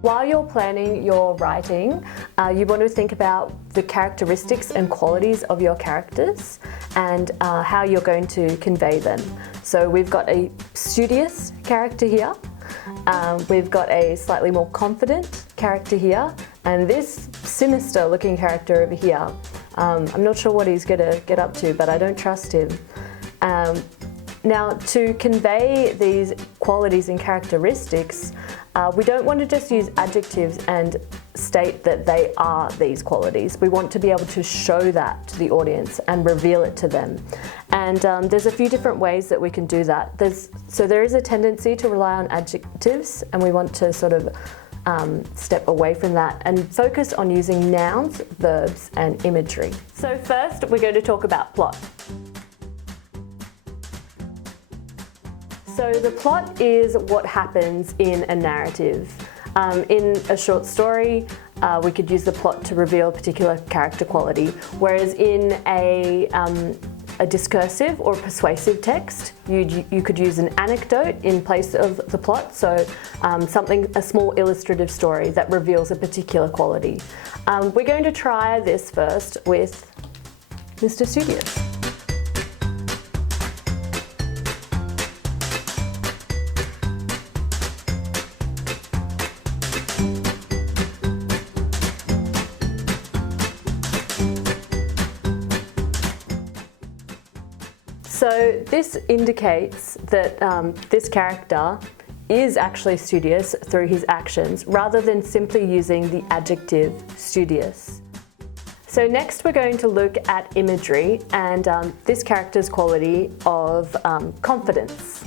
While you're planning your writing, you want to think about the characteristics and qualities of your characters and how you're going to convey them. So we've got a studious character here, we've got a slightly more confident character here, and this sinister looking character over here. I'm not sure what he's going to get up to, but I don't trust him. Now, to convey these qualities and characteristics, we don't want to just use adjectives and state that they are these qualities. We want to be able to show that to the audience and reveal it to them. And there's a few different ways that we can do that. There is a tendency to rely on adjectives, and we want to sort of step away from that and focus on using nouns, verbs, and imagery. So first, we're going to talk about plot. So the plot is what happens in a narrative. In a short story, we could use the plot to reveal a particular character quality, whereas in a discursive or persuasive text, you could use an anecdote in place of the plot, so a small illustrative story that reveals a particular quality. We're going to try this first with Mr. Studious. So this indicates that this character is actually studious through his actions rather than simply using the adjective studious. So next we're going to look at imagery and this character's quality of confidence.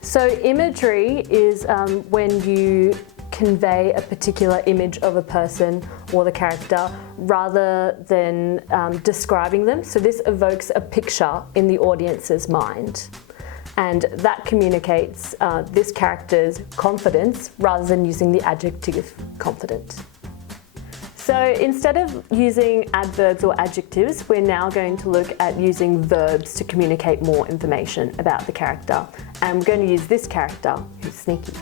So imagery is when you convey a particular image of a person or the character rather than describing them. So this evokes a picture in the audience's mind, and that communicates this character's confidence rather than using the adjective confident. So instead of using adverbs or adjectives, we're now going to look at using verbs to communicate more information about the character. And we're going to use this character, who's sneaky.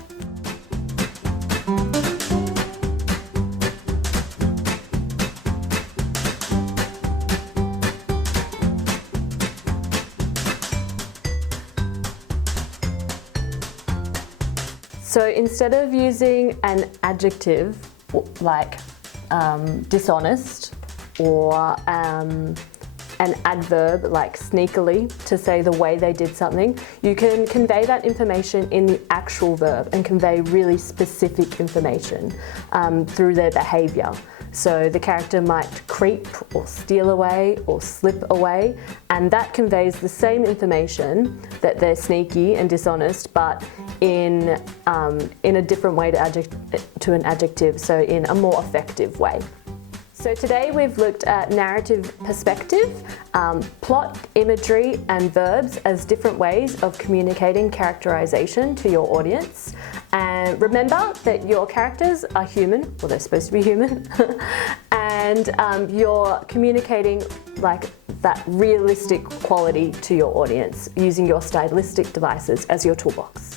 So instead of using an adjective like dishonest or an adverb like sneakily to say the way they did something, you can convey that information in the actual verb and convey really specific information through their behaviour. So the character might creep or steal away or slip away, and that conveys the same information that they're sneaky and dishonest, but in a different way to an adjective, so in a more effective way. So today we've looked at narrative perspective, plot, imagery, and verbs as different ways of communicating characterization to your audience. And remember that your characters are human, well, they're supposed to be human, and you're communicating like that realistic quality to your audience using your stylistic devices as your toolbox.